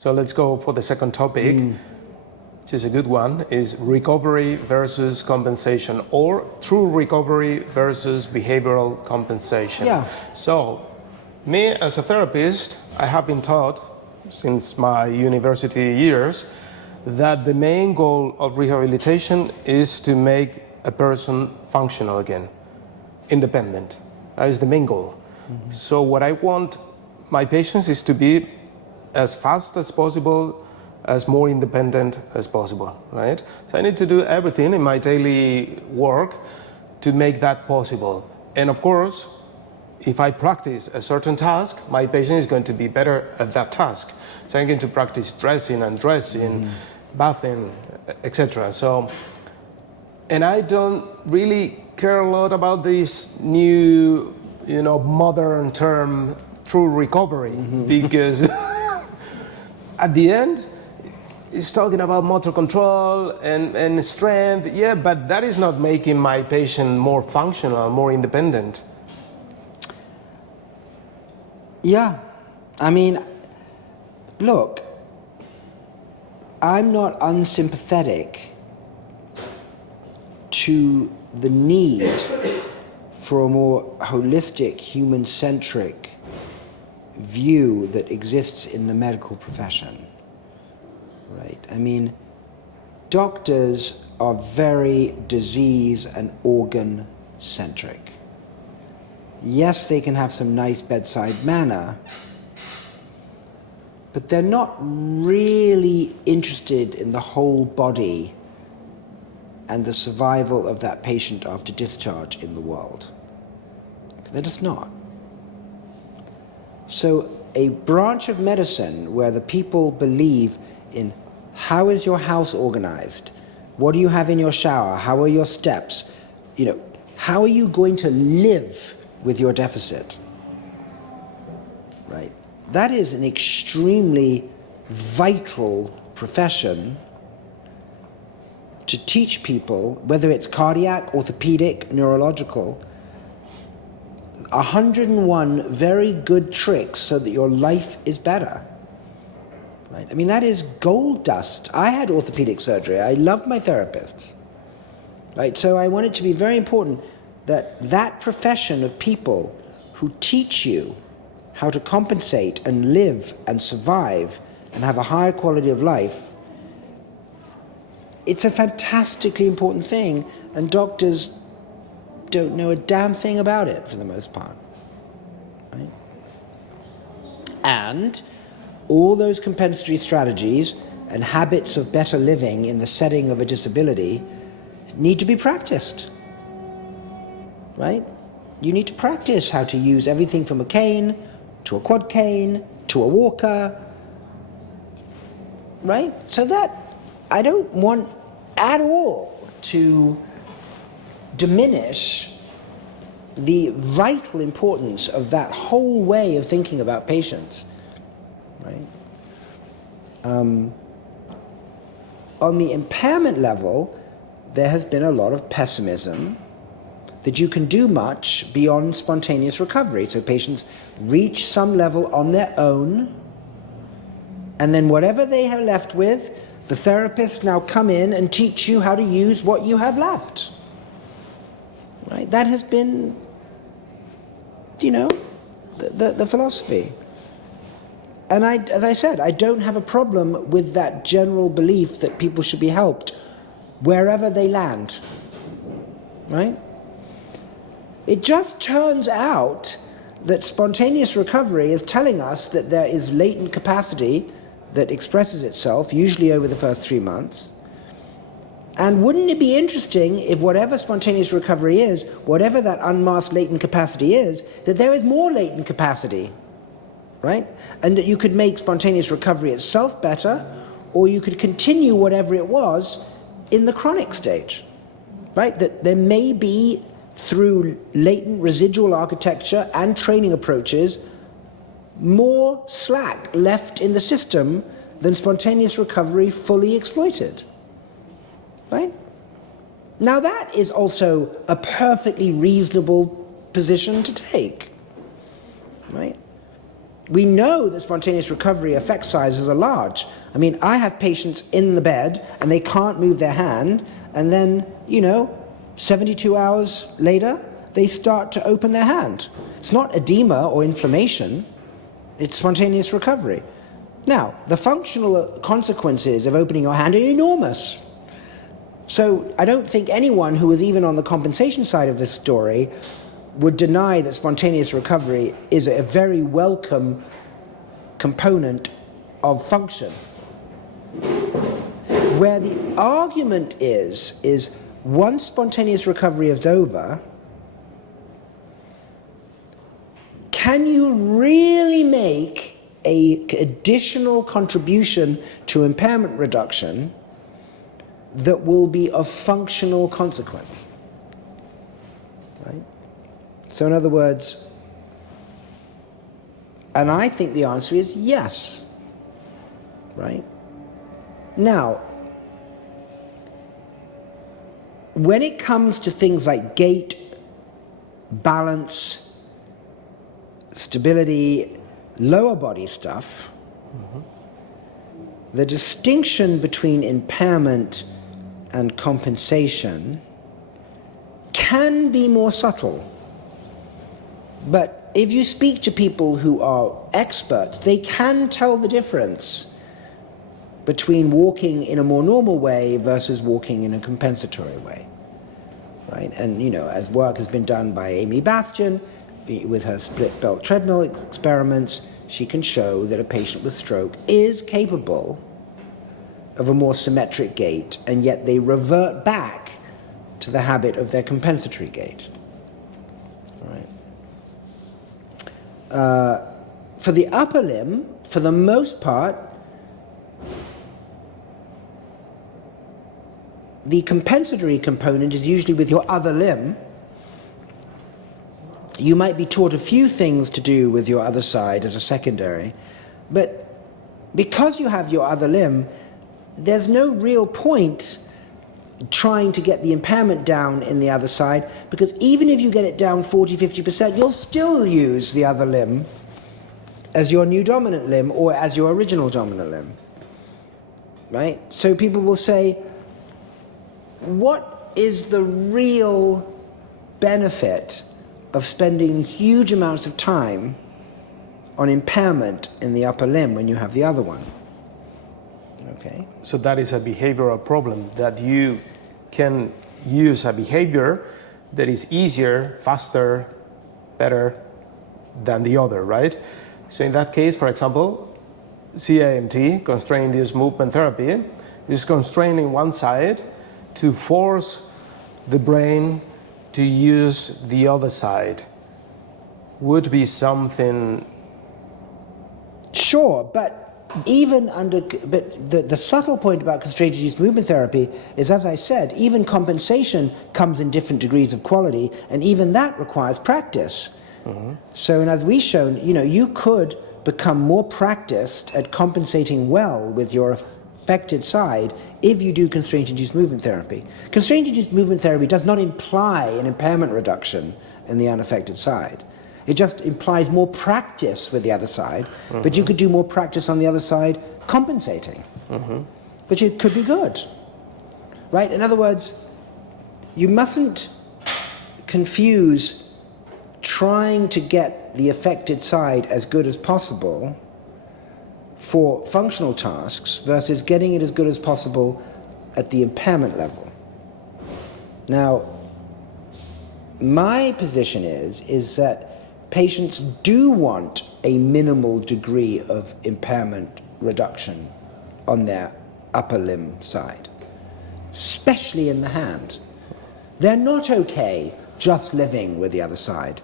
So let's go for the second topic, which is a good one, is recovery versus compensation, or true recovery versus behavioral compensation. Yeah. So, me as a therapist, I have been taught since my university years that the main goal of rehabilitation is to make a person functional again, independent. That is the main goal. So what I want my patients is to be as fast as possible, as more independent as possible, right? So I need to do everything in my daily work to make that possible. And of course, if I practice a certain task, my patient is going to be better at that task. So I'm going to practice dressing, undressing, bathing, etc. So, and I don't really care a lot about this new, modern term, true recovery, because at the end, it's talking about motor control and strength, yeah, but that is not making my patient more functional, more independent. Yeah, I mean, look, I'm not unsympathetic to the need for a more holistic, human-centric view that exists in the medical profession, right? I mean, doctors are very disease and organ-centric. Yes, they can have some nice bedside manner, but they're not really interested in the whole body and the survival of that patient after discharge in the world. They're just not. So a branch of medicine where the people believe in how is your house organized? What do you have in your shower? How are your steps? How are you going to live with your deficit? Right? That is an extremely vital profession to teach people, whether it's cardiac, orthopedic, neurological, 101 very good tricks so that your life is better. Right? I mean, that is gold dust. I had orthopedic surgery. I loved my therapists. Right? So I want it to be very important that that profession of people who teach you how to compensate and live and survive and have a higher quality of life, it's a fantastically important thing, and doctors don't know a damn thing about it for the most part. Right? And all those compensatory strategies and habits of better living in the setting of a disability need to be practiced. Right? You need to practice how to use everything from a cane to a quad cane to a walker. Right? So that I don't want at all to diminish the vital importance of that whole way of thinking about patients, right? On the impairment level, there has been a lot of pessimism that you can do much beyond spontaneous recovery. So patients reach some level on their own, and then whatever they are left with, the therapists now come in and teach you how to use what you have left. Right? That has been, the philosophy. And as I said, I don't have a problem with that general belief that people should be helped wherever they land. Right? It just turns out that spontaneous recovery is telling us that there is latent capacity that expresses itself, usually over the first 3 months. And wouldn't it be interesting if whatever spontaneous recovery is, whatever that unmasked latent capacity is, that there is more latent capacity, right? And that you could make spontaneous recovery itself better, or you could continue whatever it was in the chronic stage, right? That there may be, through latent residual architecture and training approaches, more slack left in the system than spontaneous recovery fully exploited. Right? Now that is also a perfectly reasonable position to take. Right? We know that spontaneous recovery effect sizes are large. I mean, I have patients in the bed and they can't move their hand, and then, 72 hours later, they start to open their hand. It's not edema or inflammation, it's spontaneous recovery. Now, the functional consequences of opening your hand are enormous. So I don't think anyone who was even on the compensation side of this story would deny that spontaneous recovery is a very welcome component of function. Where the argument is once spontaneous recovery is over, can you really make an additional contribution to impairment reduction that will be of functional consequence? Right? So in other words, and I think the answer is yes. Right? Now, when it comes to things like gait, balance, stability, lower body stuff, the distinction between impairment and compensation can be more subtle. But if you speak to people who are experts, they can tell the difference between walking in a more normal way versus walking in a compensatory way. Right? And, as work has been done by Amy Bastian with her split belt treadmill experiments, she can show that a patient with stroke is capable of a more symmetric gait, and yet they revert back to the habit of their compensatory gait. Right. For the upper limb, for the most part, the compensatory component is usually with your other limb. You might be taught a few things to do with your other side as a secondary, but because you have your other limb, there's no real point trying to get the impairment down in the other side, because even if you get it down 40-50%, you'll still use the other limb as your new dominant limb or as your original dominant limb. Right? So people will say, what is the real benefit of spending huge amounts of time on impairment in the upper limb when you have the other one? Okay. So that is a behavioral problem, that you can use a behavior that is easier, faster, better than the other, right? So in that case, for example, CIMT, constraint-induced movement therapy, is constraining one side to force the brain to use the other side. Would be something... Sure, but the subtle point about constraint-induced movement therapy is, as I said, even compensation comes in different degrees of quality, and even that requires practice. So, and as we've shown, you could become more practiced at compensating well with your affected side if you do constraint-induced movement therapy. Constraint-induced movement therapy does not imply an impairment reduction in the unaffected side. It just implies more practice with the other side, but you could do more practice on the other side compensating. But it could be good. Right? In other words, you mustn't confuse trying to get the affected side as good as possible for functional tasks versus getting it as good as possible at the impairment level. Now, my position is that patients do want a minimal degree of impairment reduction on their upper limb side, especially in the hand. They're not okay just living with the other side.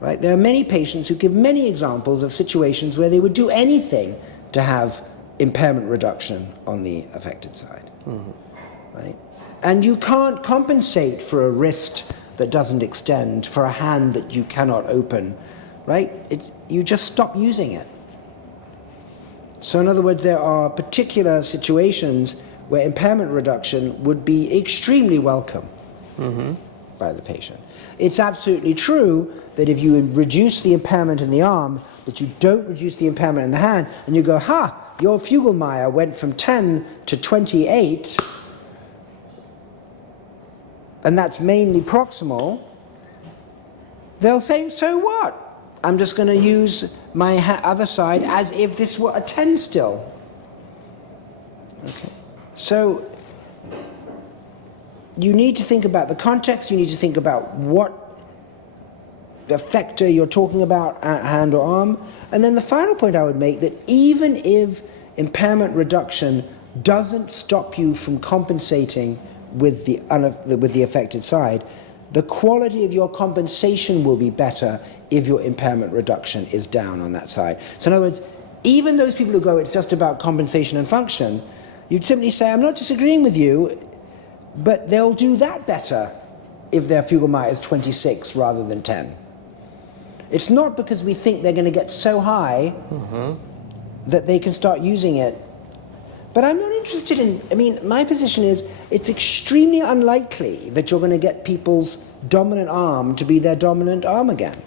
Right? There are many patients who give many examples of situations where they would do anything to have impairment reduction on the affected side. Right? And you can't compensate for a wrist that doesn't extend, for a hand that you cannot open. Right? You just stop using it. So in other words, there are particular situations where impairment reduction would be extremely welcome. by the patient. It's absolutely true that if you reduce the impairment in the arm, but you don't reduce the impairment in the hand, and you go, your Fugelmeier went from 10 to 28, and that's mainly proximal, they'll say, so what? I'm just going to use my other side as if this were a 10 still. Okay. So you need to think about the context, you need to think about what effector you're talking about, hand or arm. And then the final point I would make, that even if impairment reduction doesn't stop you from compensating with the affected side, the quality of your compensation will be better if your impairment reduction is down on that side. So in other words, even those people who go, it's just about compensation and function, you'd simply say, I'm not disagreeing with you, but they'll do that better if their Fugelmeier is 26 rather than 10. It's not because we think they're going to get so high that they can start using it. But I'm not interested in, my position is it's extremely unlikely that you're going to get people's dominant arm to be their dominant arm again.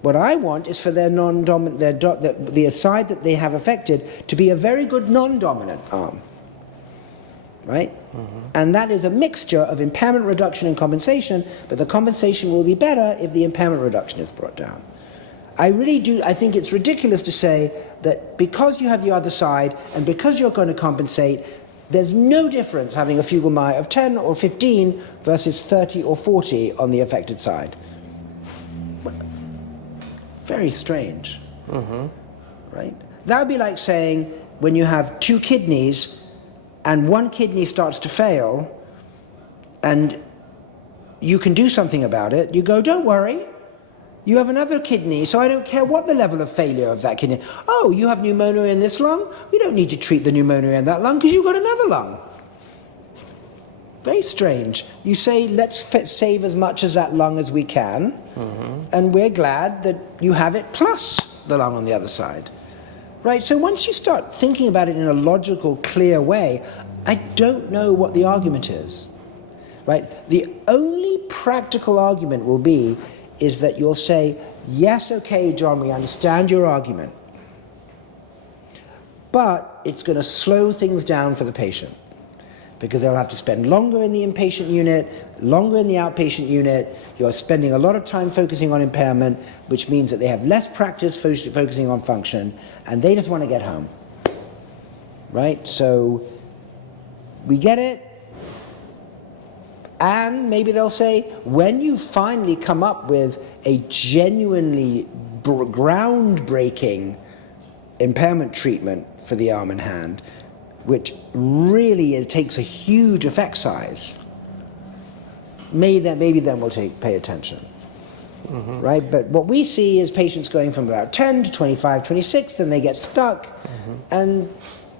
What I want is for their non-dominant, the side that they have affected to be a very good non-dominant arm. Right? And that is a mixture of impairment reduction and compensation, but the compensation will be better if the impairment reduction is brought down. I think it's ridiculous to say that because you have the other side and because you're going to compensate, there's no difference having a Fugelmeier of 10 or 15 versus 30 or 40 on the affected side. Very strange. Right? That would be like saying when you have two kidneys and one kidney starts to fail and you can do something about it, you go, don't worry, you have another kidney, so I don't care what the level of failure of that kidney. Oh, you have pneumonia in this lung? We don't need to treat the pneumonia in that lung because you've got another lung. Very strange. You say, let's save as much as that lung as we can, and we're glad that you have it plus the lung on the other side. Right, so once you start thinking about it in a logical, clear way, I don't know what the argument is. Right? The only practical argument will be is that you'll say, yes, okay, John, we understand your argument, but it's going to slow things down for the patient because they'll have to spend longer in the inpatient unit, longer in the outpatient unit. You're spending a lot of time focusing on impairment, which means that they have less practice focusing on function, and they just want to get home. Right? So we get it. And maybe they'll say, when you finally come up with a genuinely groundbreaking impairment treatment for the arm and hand, which really takes a huge effect size, maybe then we'll pay attention. Right? But what we see is patients going from about 10 to 25, 26, and they get stuck. And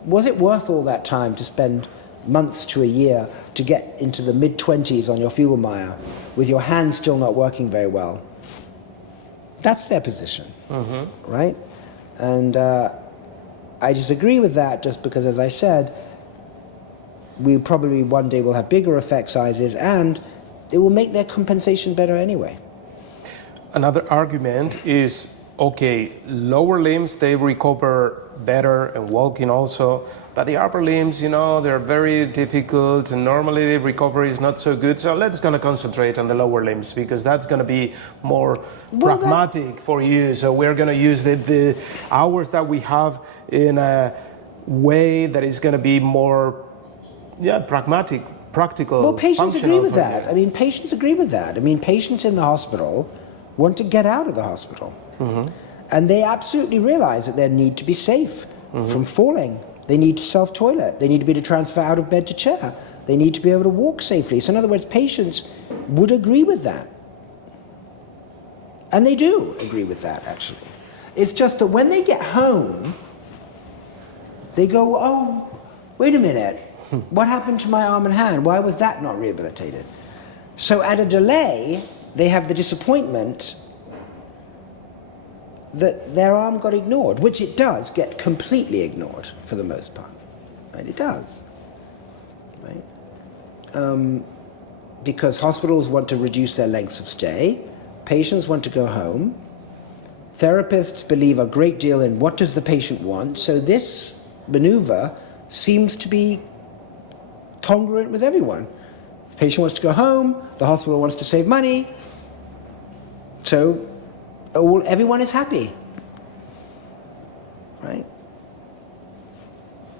was it worth all that time to spend months to a year to get into the mid-20s on your Fugelmeier with your hand still not working very well? That's their position, right? And I disagree with that just because, as I said, we probably one day will have bigger effect sizes and it will make their compensation better anyway. Another argument is, okay, lower limbs, they recover better and walking also, but the upper limbs, they're very difficult and normally the recovery is not so good, so let's going to concentrate on the lower limbs because that's going to be more pragmatic for you. So we're going to use the hours that we have in a way that is going to be more pragmatic, practical. Well, patients agree with that. Patients agree with that. Patients in the hospital want to get out of the hospital. And they absolutely realize that they need to be safe from falling. They need to self-toilet. They need to be able to transfer out of bed to chair. They need to be able to walk safely. So in other words, patients would agree with that. And they do agree with that, actually. It's just that when they get home, they go, oh, wait a minute. What happened to my arm and hand? Why was that not rehabilitated? So at a delay, they have the disappointment that their arm got ignored, which it does get completely ignored for the most part. Right? It does. Right? because hospitals want to reduce their lengths of stay, patients want to go home, therapists believe a great deal in what does the patient want, so this maneuver seems to be congruent with everyone. The patient wants to go home, the hospital wants to save money, so everyone is happy, right?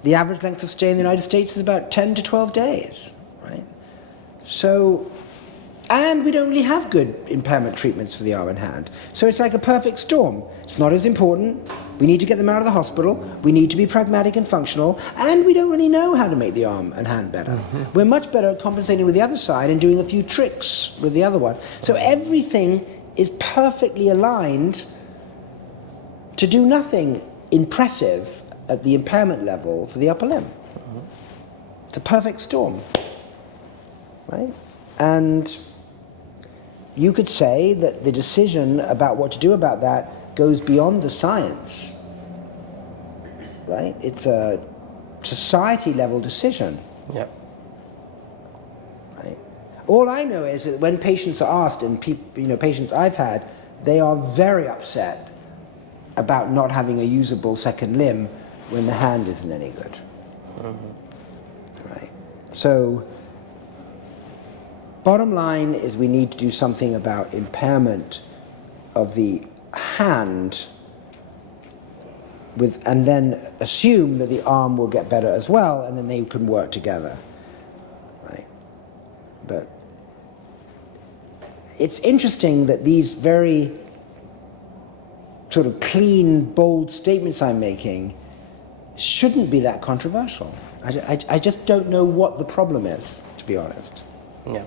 The average length of stay in the United States is about 10 to 12 days, right? So, and we don't really have good impairment treatments for the arm and hand. So it's like a perfect storm. It's not as important. We need to get them out of the hospital. We need to be pragmatic and functional. And we don't really know how to make the arm and hand better. We're much better at compensating with the other side and doing a few tricks with the other one. So everything is perfectly aligned to do nothing impressive at the impairment level for the upper limb. It's a perfect storm, right? And you could say that the decision about what to do about that goes beyond the science, right? It's a society-level decision. Yeah. Right? All I know is that when patients are asked, and patients I've had, they are very upset about not having a usable second limb when the hand isn't any good. Right? So, bottom line is we need to do something about impairment of the hand and then assume that the arm will get better as well, and then they can work together. Right? But it's interesting that these very sort of clean, bold statements I'm making shouldn't be that controversial. I just don't know what the problem is, to be honest. Yeah.